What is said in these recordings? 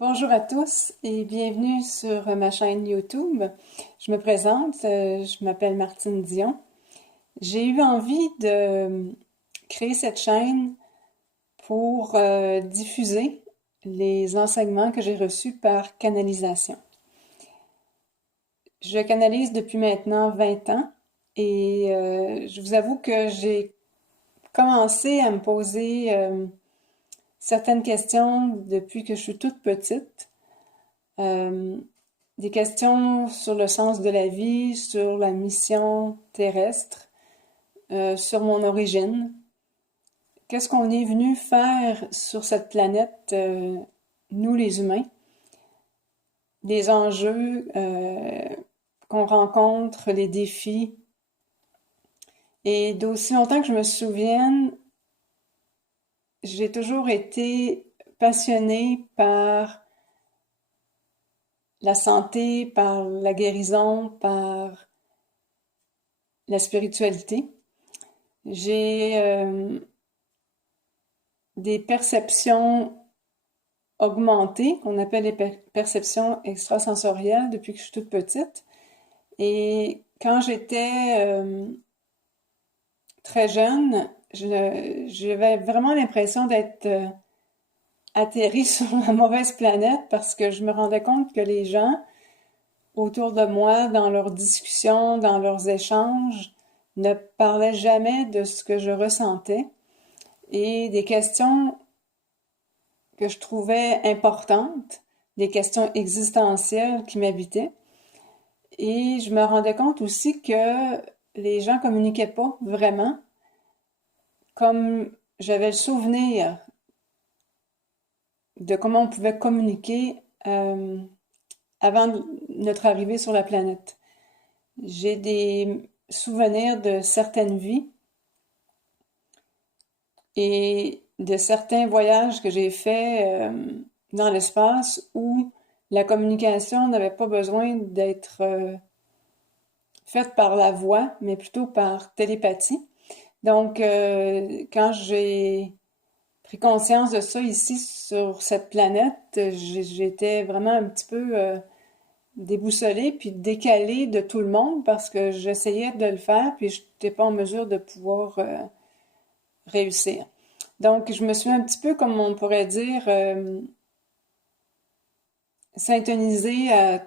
Bonjour à tous et bienvenue sur ma chaîne YouTube. Je me présente, je m'appelle Martine Dion. J'ai eu envie de créer cette chaîne pour diffuser les enseignements que j'ai reçus par canalisation. Je canalise depuis maintenant 20 ans et je vous avoue que j'ai commencé à me poser certaines questions depuis que je suis toute petite. Euh, des questions sur le sens de la vie, sur la mission terrestre, sur mon origine. Qu'est-ce qu'on est venu faire sur cette planète, nous les humains? Les enjeux qu'on rencontre, les défis. Et d'aussi longtemps que je me souvienne, j'ai toujours été passionnée par la santé, par la guérison, par la spiritualité. J'ai des perceptions augmentées, qu'on appelle les perceptions extrasensorielles depuis que je suis toute petite. Et quand j'étais très jeune, j'avais vraiment l'impression d'être atterrie sur la mauvaise planète parce que je me rendais compte que les gens autour de moi, dans leurs discussions, dans leurs échanges, ne parlaient jamais de ce que je ressentais. Et des questions que je trouvais importantes, des questions existentielles qui m'habitaient. Et je me rendais compte aussi que les gens communiquaient pas vraiment comme j'avais le souvenir de comment on pouvait communiquer avant notre arrivée sur la planète. J'ai des souvenirs de certaines vies et de certains voyages que j'ai faits dans l'espace où la communication n'avait pas besoin d'être faite par la voix, mais plutôt par télépathie. Donc, quand j'ai pris conscience de ça ici sur cette planète, j'étais vraiment un petit peu déboussolée puis décalée de tout le monde parce que j'essayais de le faire puis je n'étais pas en mesure de pouvoir réussir. Donc, je me suis un petit peu, comme on pourrait dire, syntonisée à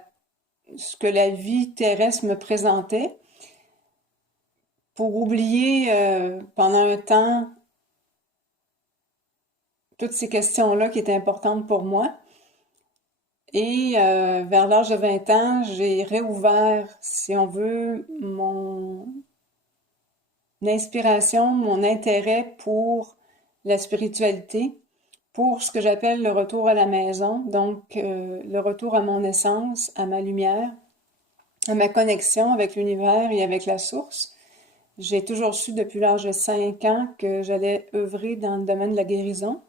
ce que la vie terrestre me présentait pour oublier pendant un temps toutes ces questions-là qui étaient importantes pour moi. Et vers l'âge de 20 ans, j'ai réouvert, si on veut, mon inspiration, mon intérêt pour la spiritualité, pour ce que j'appelle le retour à la maison, donc le retour à mon essence, à ma lumière, à ma connexion avec l'univers et avec la source. J'ai toujours su depuis l'âge de 5 ans que j'allais œuvrer dans le domaine de la guérison.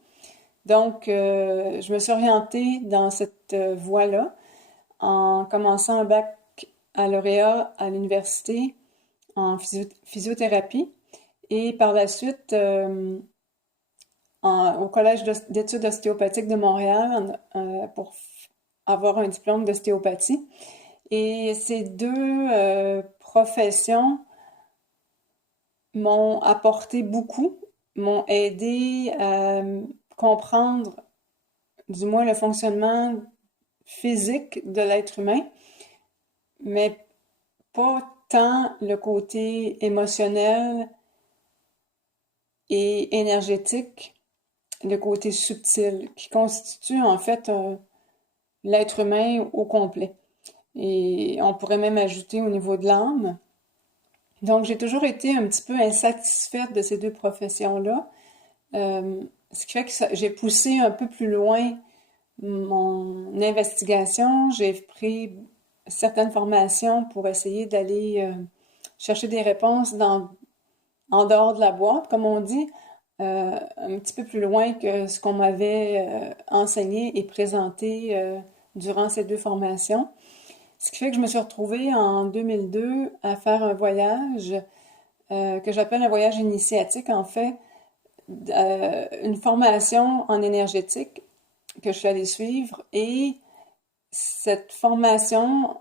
Donc, je me suis orientée dans cette voie-là en commençant un baccalauréat à l'université en physiothérapie et par la suite au Collège d'études ostéopathiques de Montréal pour avoir un diplôme d'ostéopathie. Et ces deux professions m'ont apporté beaucoup, m'ont aidé à comprendre du moins le fonctionnement physique de l'être humain, mais pas tant le côté émotionnel et énergétique, le côté subtil, qui constitue en fait l'être humain au complet. Et on pourrait même ajouter au niveau de l'âme. Donc, j'ai toujours été un petit peu insatisfaite de ces deux professions-là, ce qui fait que j'ai poussé un peu plus loin mon investigation. J'ai pris certaines formations pour essayer d'aller chercher des réponses en dehors de la boîte, comme on dit, un petit peu plus loin que ce qu'on m'avait enseigné et présenté durant ces deux formations. Ce qui fait que je me suis retrouvée en 2002 à faire un voyage que j'appelle un voyage initiatique, en fait, une formation en énergétique que je suis allée suivre et cette formation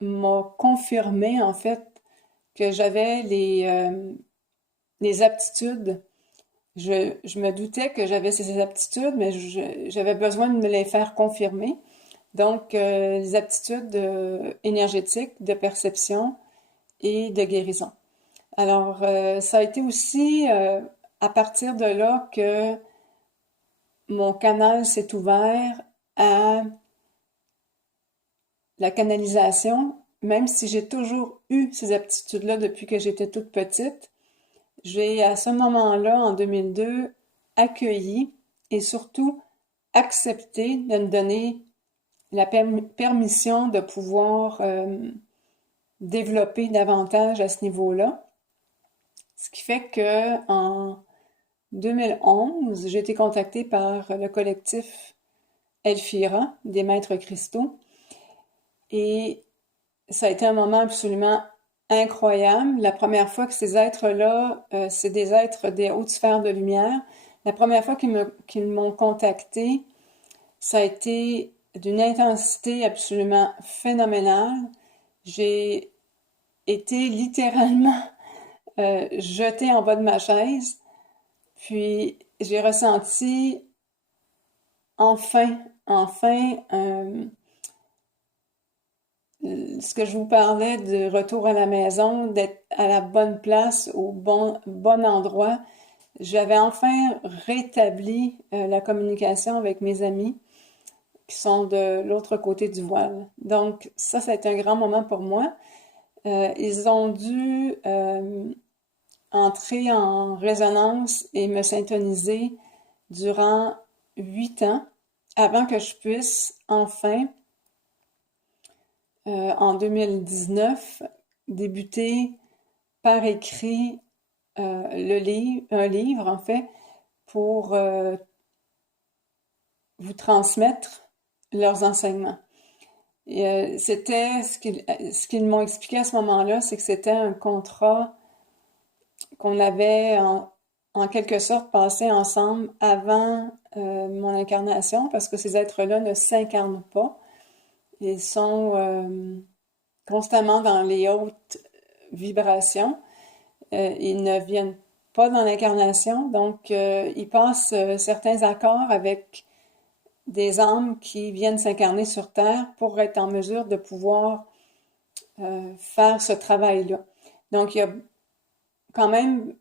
m'a confirmé en fait que j'avais les aptitudes. Je me doutais que j'avais ces aptitudes, mais j'avais besoin de me les faire confirmer. Donc, les aptitudes énergétiques, de perception et de guérison. Alors, ça a été aussi à partir de là que mon canal s'est ouvert à la canalisation, même si j'ai toujours eu ces aptitudes-là depuis que j'étais toute petite. J'ai, à ce moment-là, en 2002, accueilli et surtout accepté de me donner la permission de pouvoir développer davantage à ce niveau-là. Ce qui fait que en 2011, j'ai été contactée par le collectif Elphira, des maîtres cristaux, et ça a été un moment absolument incroyable. La première fois que ces êtres-là, c'est des êtres des hautes sphères de lumière, la première fois qu'ils m'ont contactée, ça a été d'une intensité absolument phénoménale. J'ai été littéralement jetée en bas de ma chaise, puis j'ai ressenti enfin, ce que je vous parlais de retour à la maison, d'être à la bonne place, au bon endroit. J'avais enfin rétabli la communication avec mes amis qui sont de l'autre côté du voile. Donc ça a été un grand moment pour moi. Ils ont dû entrer en résonance et me syntoniser durant 8 ans avant que je puisse enfin, en 2019, débuter par écrit un livre en fait, pour vous transmettre leurs enseignements. Et, c'était ce qu'ils m'ont expliqué à ce moment-là, c'est que c'était un contrat qu'on avait en quelque sorte passé ensemble avant mon incarnation, parce que ces êtres-là ne s'incarnent pas. Ils sont constamment dans les hautes vibrations. Ils ne viennent pas dans l'incarnation, donc ils passent certains accords avec des âmes qui viennent s'incarner sur Terre pour être en mesure de pouvoir faire ce travail-là. Donc, il y a quand même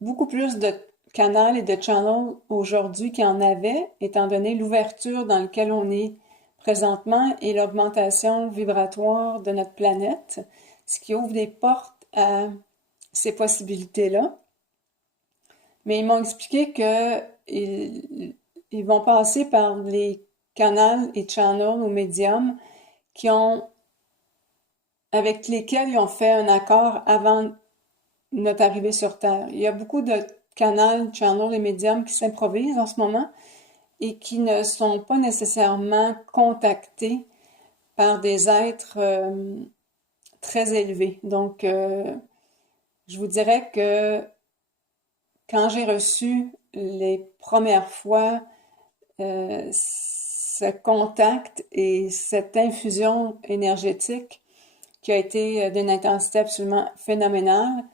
beaucoup plus de canaux et de channels aujourd'hui qu'il y en avait, étant donné l'ouverture dans laquelle on est présentement et l'augmentation vibratoire de notre planète, ce qui ouvre des portes à ces possibilités-là. Mais ils m'ont expliqué qu'ils vont passer par les canaux et channels ou médiums avec lesquels ils ont fait un accord avant notre arrivée sur Terre. Il y a beaucoup de canaux, channels et médiums qui s'improvisent en ce moment et qui ne sont pas nécessairement contactés par des êtres très élevés. Donc, je vous dirais que quand j'ai reçu les premières fois ce contact et cette infusion énergétique qui a été d'une intensité absolument phénoménale,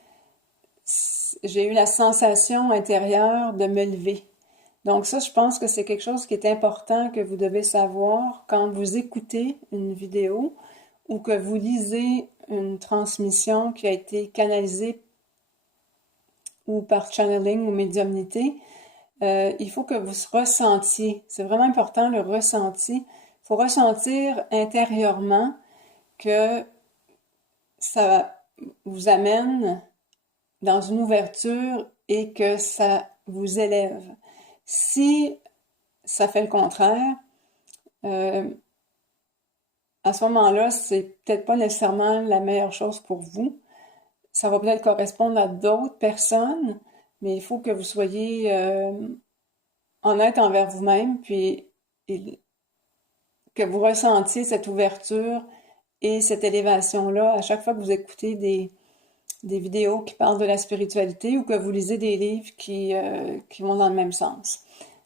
j'ai eu la sensation intérieure de me lever. Donc ça, je pense que c'est quelque chose qui est important que vous devez savoir quand vous écoutez une vidéo ou que vous lisez une transmission qui a été canalisée ou par channeling ou médiumnité. Il faut que vous ressentiez. C'est vraiment important le ressenti. Il faut ressentir intérieurement que ça vous amène dans une ouverture et que ça vous élève. Si ça fait le contraire, à ce moment-là, c'est peut-être pas nécessairement la meilleure chose pour vous. Ça va peut-être correspondre à d'autres personnes, mais il faut que vous soyez honnête envers vous-même, puis que vous ressentiez cette ouverture et cette élévation-là à chaque fois que vous écoutez des vidéos qui parlent de la spiritualité ou que vous lisez des livres qui vont dans le même sens.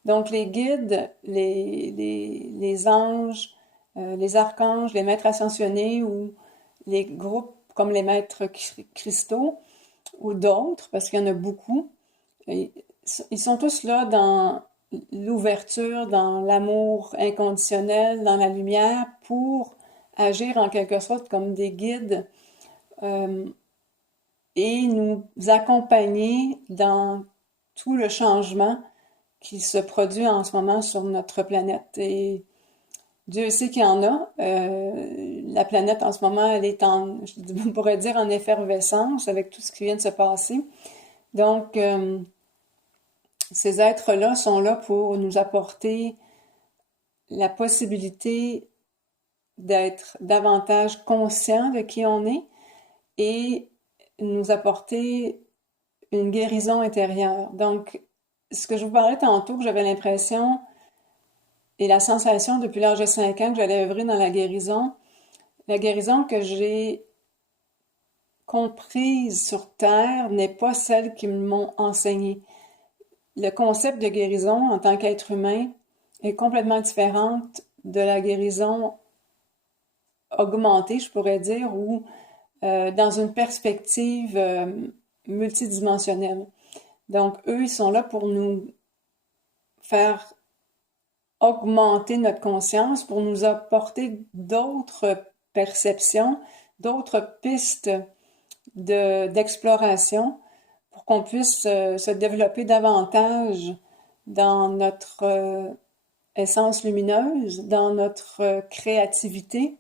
Donc, les guides, les anges, les archanges, les maîtres ascensionnés ou les groupes comme les maîtres cristaux ou d'autres, parce qu'il y en a beaucoup, ils sont tous là dans l'ouverture, dans l'amour inconditionnel, dans la lumière, pour agir en quelque sorte comme des guides euh, et nous accompagner dans tout le changement qui se produit en ce moment sur notre planète. Et Dieu sait qu'il y en a. La planète en ce moment, elle est on pourrait dire en effervescence avec tout ce qui vient de se passer. Donc, ces êtres-là sont là pour nous apporter la possibilité d'être davantage conscients de qui on est et nous apporter une guérison intérieure. Donc, ce que je vous parlais tantôt, que j'avais l'impression et la sensation depuis l'âge de 5 ans que j'allais œuvrer dans la guérison que j'ai comprise sur Terre n'est pas celle qu'ils m'ont enseignée. Le concept de guérison en tant qu'être humain est complètement différente de la guérison augmentée, je pourrais dire, ou dans une perspective multidimensionnelle. Donc, eux, ils sont là pour nous faire augmenter notre conscience, pour nous apporter d'autres perceptions, d'autres pistes d'exploration, pour qu'on puisse se développer davantage dans notre essence lumineuse, dans notre créativité,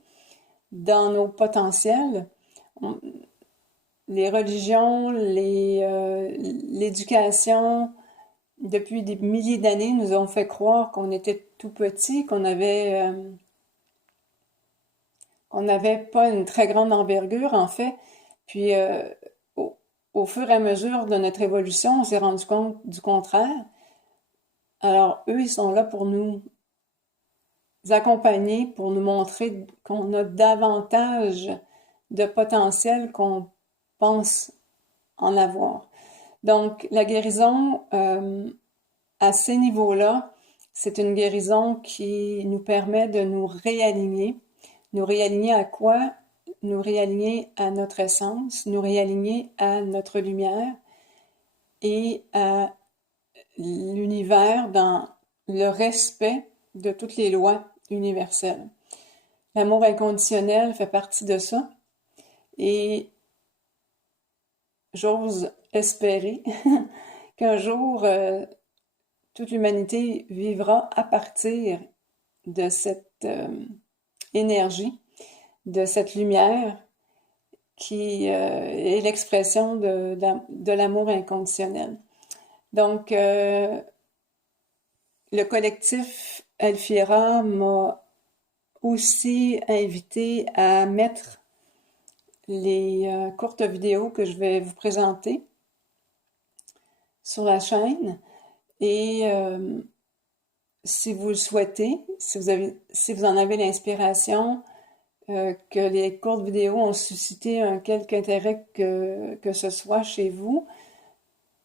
dans nos potentiels. Les religions, l'éducation, depuis des milliers d'années, nous ont fait croire qu'on était tout petit, qu'on n'avait pas une très grande envergure, en fait. Puis, au fur et à mesure de notre évolution, on s'est rendu compte du contraire. Alors, eux, ils sont là pour nous accompagner, pour nous montrer qu'on a davantage de potentiel qu'on pense en avoir. Donc, la guérison, à ces niveaux-là, c'est une guérison qui nous permet de nous réaligner. Nous réaligner à quoi? Nous réaligner à notre essence, nous réaligner à notre lumière et à l'univers dans le respect de toutes les lois universelles. L'amour inconditionnel fait partie de ça et j'ose espérer qu'un jour, toute l'humanité vivra à partir de cette énergie, de cette lumière qui est l'expression de l'amour inconditionnel. Donc, le collectif Alfiera m'a aussi invité à mettre les courtes vidéos que je vais vous présenter sur la chaîne. Et si vous le souhaitez, si vous en avez l'inspiration, que les courtes vidéos ont suscité quelque intérêt que ce soit chez vous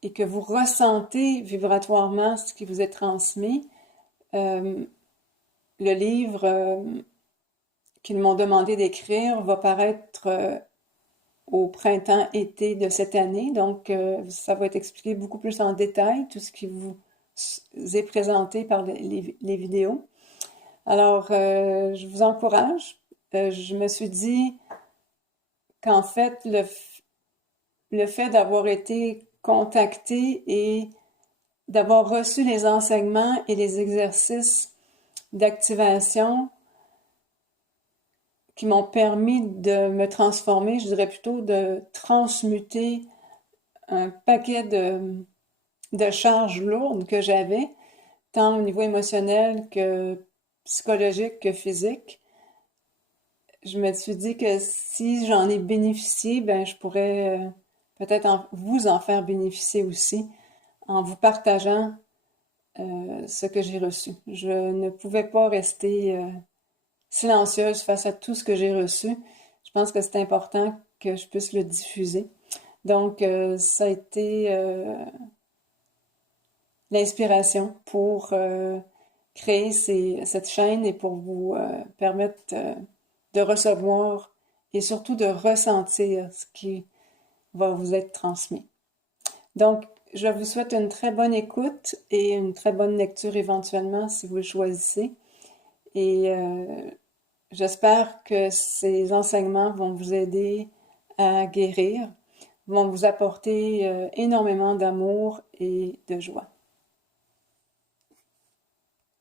et que vous ressentez vibratoirement ce qui vous est transmis, le livre qu'ils m'ont demandé d'écrire va paraître au printemps-été de cette année. Donc, ça va être expliqué beaucoup plus en détail, tout ce qui vous est présenté par les vidéos. Alors, je vous encourage. Je me suis dit qu'en fait, le fait d'avoir été contacté et d'avoir reçu les enseignements et les exercices d'activation qui m'ont permis de me transformer, je dirais plutôt de transmuter un paquet de charges lourdes que j'avais, tant au niveau émotionnel que psychologique que physique. Je me suis dit que si j'en ai bénéficié, ben je pourrais peut-être vous en faire bénéficier aussi en vous partageant ce que j'ai reçu. Je ne pouvais pas rester silencieuse face à tout ce que j'ai reçu. Je pense que c'est important que je puisse le diffuser. Donc, ça a été l'inspiration pour créer cette chaîne et pour vous permettre de recevoir et surtout de ressentir ce qui va vous être transmis. Donc, je vous souhaite une très bonne écoute et une très bonne lecture éventuellement si vous le choisissez. Et j'espère que ces enseignements vont vous aider à guérir, vont vous apporter énormément d'amour et de joie.